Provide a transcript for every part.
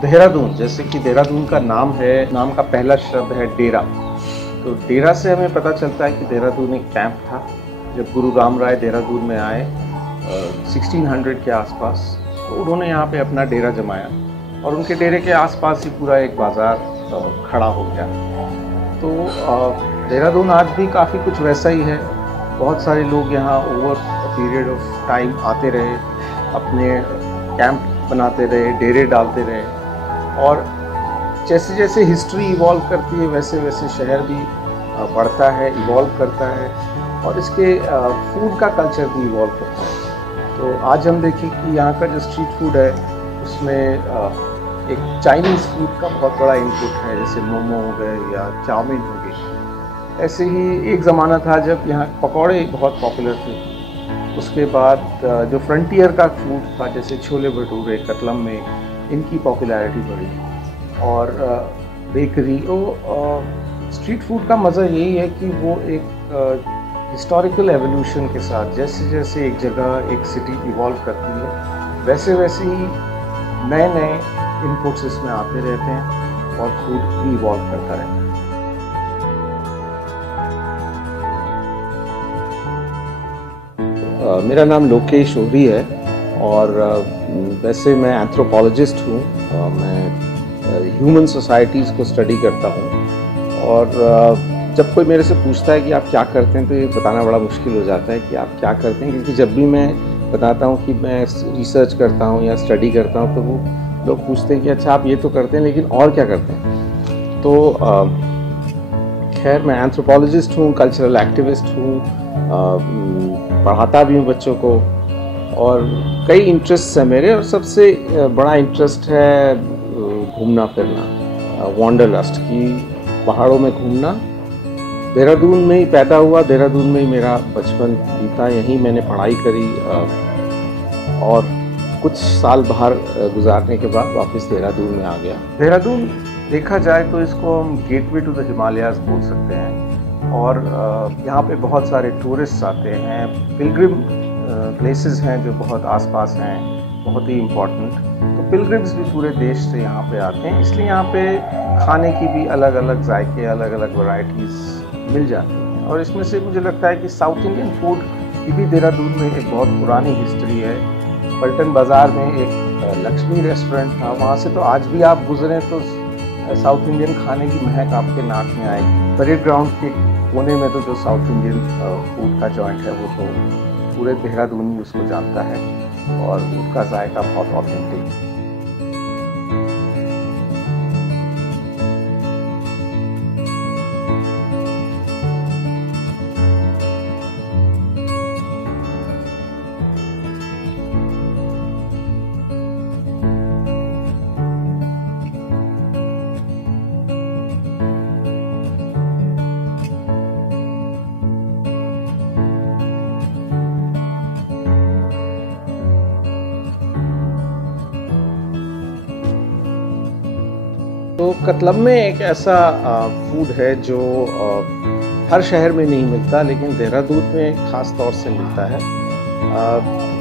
देहरादून, जैसे कि देहरादून का नाम है, नाम का पहला शब्द है डेरा। तो डेरा से हमें पता चलता है कि देहरादून एक कैंप था। जब गुरु राम राय देहरादून में आए 1600 के आसपास, तो उन्होंने यहाँ पे अपना डेरा जमाया और उनके डेरे के आसपास ही पूरा एक बाज़ार खड़ा हो गया। तो देहरादून आज भी काफ़ी कुछ वैसा ही है। बहुत सारे लोग यहाँ ओवर पीरियड ऑफ टाइम आते रहे, अपने कैंप बनाते रहे, डेरे डालते रहे, और जैसे जैसे हिस्ट्री इवॉल्व करती है वैसे वैसे शहर भी बढ़ता है, इवॉल्व करता है, और इसके फूड का कल्चर भी इवॉल्व करता है। तो आज हम देखें कि यहाँ का जो स्ट्रीट फूड है उसमें एक चाइनीज़ फूड का बहुत बड़ा इनपुट है, जैसे मोमो हो गए या चाउमीन हो गई। ऐसे ही एक ज़माना था जब यहाँ पकौड़े बहुत पॉपुलर थे। उसके बाद जो फ्रंटियर का फूड था, जैसे छोले भटूरे कतलम में, इनकी पॉपुलैरिटी बढ़ी। और बेकरी, स्ट्रीट फूड का मज़ा यही है कि वो एक हिस्टोरिकल एवोल्यूशन के साथ, जैसे जैसे एक जगह एक सिटी इवॉल्व करती है वैसे वैसे ही नए नए इनपुट्स इसमें आते रहते हैं और फूड भी इवॉल्व करता रहता है। मेरा नाम लोकेश ओवी है और वैसे मैं एंथ्रोपोलॉजिस्ट हूँ। मैं ह्यूमन सोसाइटीज़ को स्टडी करता हूँ, और जब कोई मेरे से पूछता है कि आप क्या करते हैं तो ये बताना बड़ा मुश्किल हो जाता है कि आप क्या करते हैं, क्योंकि जब भी मैं बताता हूँ कि मैं रिसर्च करता हूँ या स्टडी करता हूँ तो वो लोग पूछते हैं कि अच्छा आप ये तो करते हैं लेकिन और क्या करते हैं। तो खैर, मैं एंथ्रोपोलॉजिस्ट हूँ, कल्चरल एक्टिविस्ट हूँ, पढ़ाता भी हूँ बच्चों को, और कई इंटरेस्ट हैं मेरे, और सबसे बड़ा इंटरेस्ट है घूमना फिरना, वांडरलस्ट, की पहाड़ों में घूमना। देहरादून में ही पैदा हुआ, देहरादून में ही मेरा बचपन बीता, यहीं मैंने पढ़ाई करी, और कुछ साल बाहर गुजारने के बाद वापस देहरादून में आ गया। देहरादून देखा जाए तो इसको हम गेटवे टू द हिमालयाज़ बोल सकते हैं, और यहाँ पे बहुत सारे टूरिस्ट आते हैं। पिलग्रिम प्लेसेस हैं जो बहुत आसपास हैं, बहुत ही इम्पोर्टेंट। तो पिलग्रिम्स भी पूरे देश से यहाँ पे आते हैं, इसलिए यहाँ पे खाने की भी अलग अलग जायके, अलग अलग वैरायटीज़ मिल जाती हैं। और इसमें से मुझे लगता है कि साउथ इंडियन फूड की भी देहरादून में एक बहुत पुरानी हिस्ट्री है। पलटन बाज़ार में एक लक्ष्मी रेस्टोरेंट था, वहाँ से तो आज भी आप गुजरें तो साउथ इंडियन खाने की महक आपके नाक में आएगी। परेड ग्राउंड के कोने में तो जो साउथ इंडियन फूड का जॉइंट है वो तो पूरे देहरादून ही उसको जानता है, और उसका जायका बहुत ऑथेंटिक है। तो कतलम में एक ऐसा फूड है जो हर शहर में नहीं मिलता, लेकिन देहरादून में ख़ास तौर से मिलता है।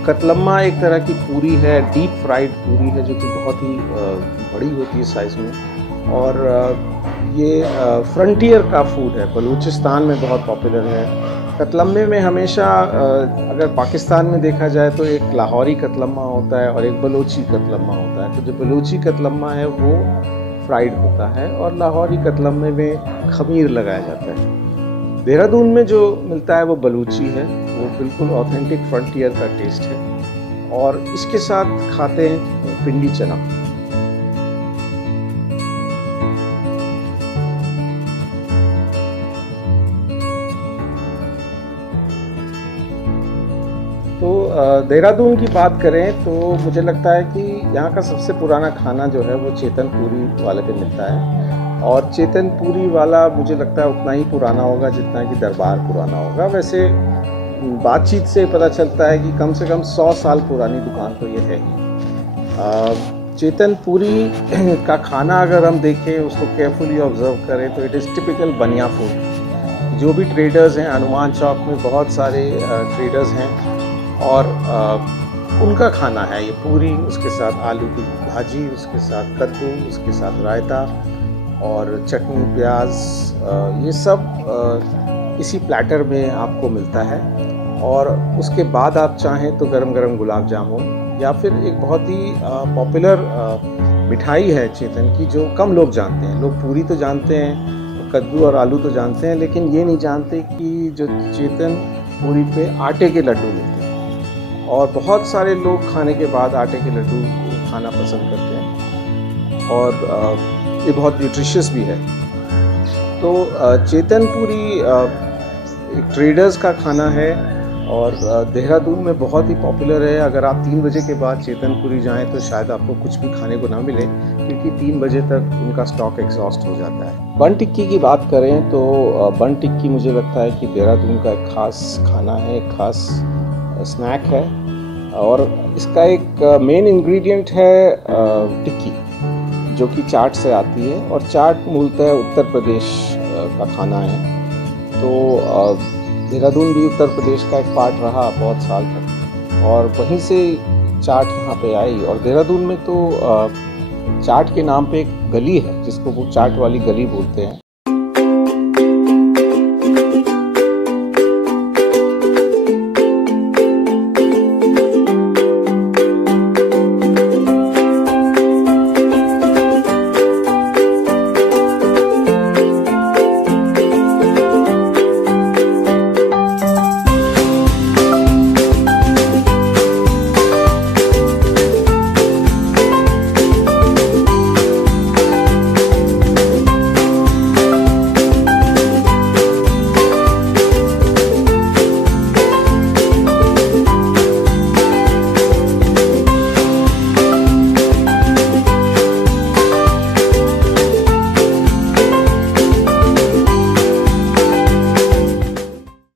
कतलम्मा एक तरह की पूरी है, डीप फ्राइड पूरी है, जो कि बहुत ही बड़ी होती है साइज़ में, और ये फ्रंटियर का फूड है, बलूचिस्तान में बहुत पॉपुलर है। कतलम्मे में हमेशा अगर पाकिस्तान में देखा जाए तो एक लाहौरी कतलम्मा होता है और एक बलोची कतलम्मा होता है। तो जो बलोची कतलम्मा है वो फ्राइड होता है, और लाहौरी कतलम्मे में खमीर लगाया जाता है। देहरादून में जो मिलता है वो बलूची है, वो बिल्कुल ऑथेंटिक फ्रंटियर का टेस्ट है, और इसके साथ खाते हैं पिंडी चना। तो देहरादून की बात करें तो मुझे लगता है कि यहाँ का सबसे पुराना खाना जो है वो चेतन पूरी वाले पे मिलता है, और चेतन पूरी वाला मुझे लगता है उतना ही पुराना होगा जितना कि दरबार पुराना होगा। वैसे बातचीत से पता चलता है कि कम से कम 100 साल पुरानी दुकान तो ये है ही। चेतन पूरी का खाना अगर हम देखें, उसको केयरफुली ऑब्जर्व करें, तो इट इज़ टिपिकल बनिया फूड। जो भी ट्रेडर्स हैं, हनुमान चौक में बहुत सारे ट्रेडर्स हैं, और उनका खाना है ये पूरी, उसके साथ आलू की भाजी, उसके साथ कद्दू, उसके साथ रायता और चटनी प्याज, ये सब इसी प्लेटर में आपको मिलता है। और उसके बाद आप चाहें तो गरम गरम गुलाब जामुन, या फिर एक बहुत ही पॉपुलर मिठाई है चेतन की जो कम लोग जानते हैं। लोग पूरी तो जानते हैं, कद्दू और आलू तो जानते हैं, लेकिन ये नहीं जानते कि जो चेतन पूरी पे आटे के लड्डू मिलते हैं। और बहुत सारे लोग खाने के बाद आटे के लड्डू खाना पसंद करते हैं, और ये बहुत न्यूट्रिशियस भी है। तो चेतन पूरी एक ट्रेडर्स का खाना है, और देहरादून में बहुत ही पॉपुलर है। अगर आप 3 बजे के बाद चेतनपुरी जाएं तो शायद आपको कुछ भी खाने को ना मिले, क्योंकि 3 बजे तक उनका स्टॉक एग्जॉस्ट हो जाता है। बन टिक्की की बात करें तो बन टिक्की मुझे लगता है कि देहरादून का एक ख़ास खाना है, एक ख़ास स्नैक है। और इसका एक मेन इंग्रेडिएंट है टिक्की, जो कि चाट से आती है, और चाट मूलतः उत्तर प्रदेश का खाना है। तो देहरादून भी उत्तर प्रदेश का एक पार्ट रहा बहुत साल तक, और वहीं से चाट यहाँ पे आई। और देहरादून में तो चाट के नाम पे एक गली है जिसको वो चाट वाली गली बोलते हैं।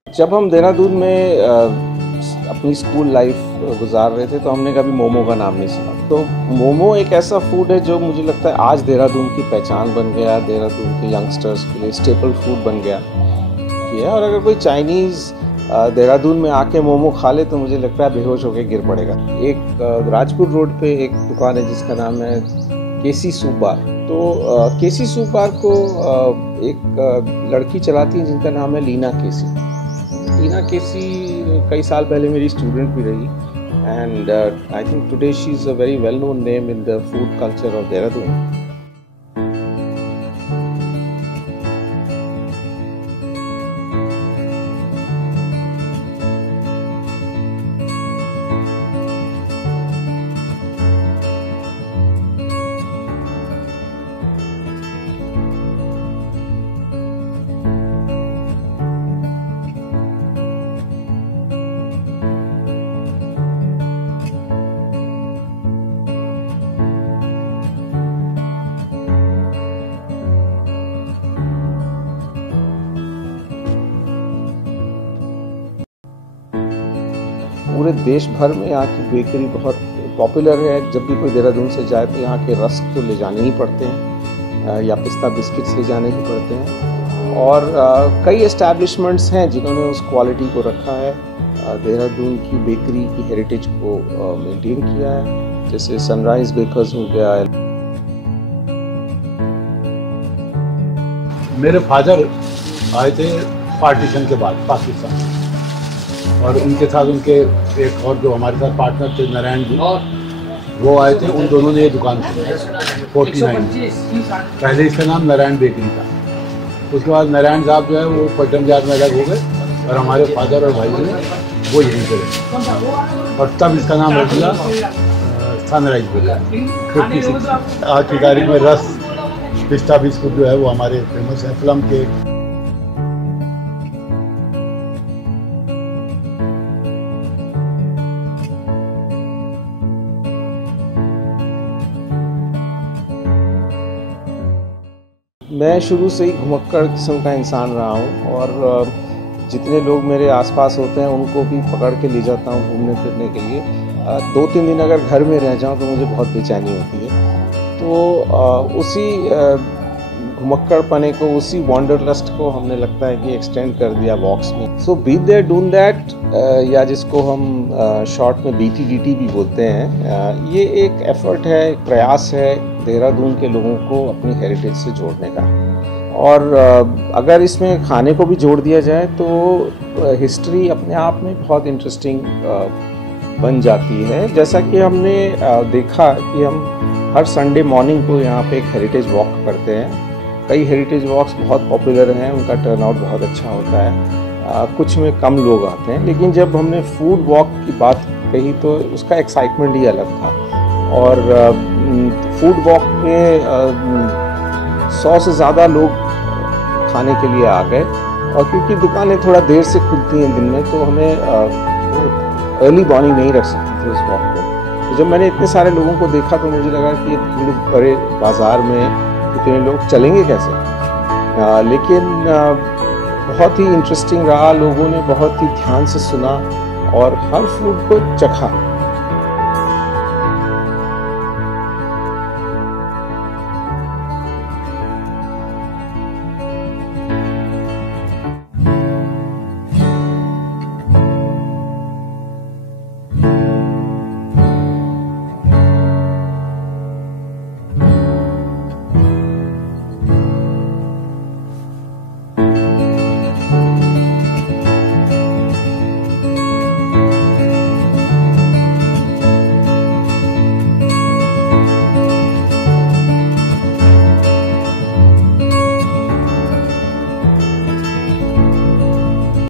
जब हम देहरादून में अपनी स्कूल लाइफ गुजार रहे थे तो हमने कभी मोमो का नाम नहीं सुना। तो मोमो एक ऐसा फूड है जो मुझे लगता है आज देहरादून की पहचान बन गया, देहरादून के यंगस्टर्स के लिए स्टेपल फूड बन गया है। और अगर कोई चाइनीज़ देहरादून में आके मोमो खा ले तो मुझे लगता है बेहोश होकर गिर पड़ेगा। एक राजपुर रोड पे एक दुकान है जिसका नाम है केसी सूप बार। तो केसी सूप बार को एक लड़की चलाती है जिनका नाम है लीना केसी। लीना केसी कई साल पहले मेरी स्टूडेंट भी रही, and I think today she is a very well known name in the food culture of Dehradun. पूरे देश भर में यहाँ की बेकरी बहुत पॉपुलर है। जब भी कोई देहरादून से जाए तो यहाँ के रस्क तो ले जाने ही पड़ते हैं, या पिस्ता बिस्किट्स ले जाने ही पड़ते हैं। और कई एस्टैब्लिशमेंट्स हैं जिन्होंने उस क्वालिटी को रखा है, देहरादून की बेकरी की हेरिटेज को मेंटेन किया है। जैसे सनराइज बेकर्स हो गया। मेरे फादर आए थे पार्टीशन के बाद पाकिस्तान, और उनके साथ उनके एक और जो हमारे साथ पार्टनर थे नारायण जी, वो आए थे। उन दोनों ने ये दुकान की 49। पहले इसका नाम नारायण बेकरी था। उसके बाद नारायण साहब जो है वो पट्टन जात में अलग हो गए, और हमारे फादर और भाई ने वो यहीं पे रहे, और तब इसका नाम रख दिया सनराइज बेकरी 56। आज की तारीख में रस पिस्ता बिस्कुट जो है वो हमारे फेमस है। प्लम केक, मैं शुरू से ही घुमक्कड़ किस्म का इंसान रहा हूँ, और जितने लोग मेरे आसपास होते हैं उनको भी पकड़ के ले जाता हूँ घूमने फिरने के लिए। 2-3 दिन अगर घर में रह जाऊँ तो मुझे बहुत बेचैनी होती है। तो उसी घुमक्कड़ पने को, उसी वॉन्डरलस्ट को हमने लगता है कि एक्सटेंड कर दिया वॉक्स में। सो बी देयर डून दैट, या जिसको हम शॉर्ट में BTDT भी बोलते हैं, ये एक एफर्ट है, एक प्रयास है देहरादून के लोगों को अपनी हेरिटेज से जोड़ने का। और अगर इसमें खाने को भी जोड़ दिया जाए तो हिस्ट्री अपने आप में बहुत इंटरेस्टिंग बन जाती है। जैसा कि हमने देखा कि हम हर संडे मॉर्निंग को यहाँ पे एक हेरिटेज वॉक करते हैं। कई हेरिटेज वॉक्स बहुत पॉपुलर हैं, उनका टर्नआउट बहुत अच्छा होता है, कुछ में कम लोग आते हैं, लेकिन जब हमने फूड वॉक की बात कही तो उसका एक्साइटमेंट ही अलग था। और फूड वॉक में 100 से ज़्यादा लोग खाने के लिए आ गए। और क्योंकि दुकानें थोड़ा देर से खुलती हैं दिन में, तो हमें अर्ली मॉर्निंग नहीं रख सकते थे उस वॉक को। तो जब मैंने इतने सारे लोगों को देखा तो मुझे लगा कि इतने बड़े बाज़ार में इतने लोग चलेंगे कैसे। लेकिन बहुत ही इंटरेस्टिंग रहा, लोगों ने बहुत ही ध्यान से सुना और हर फूड को चखा।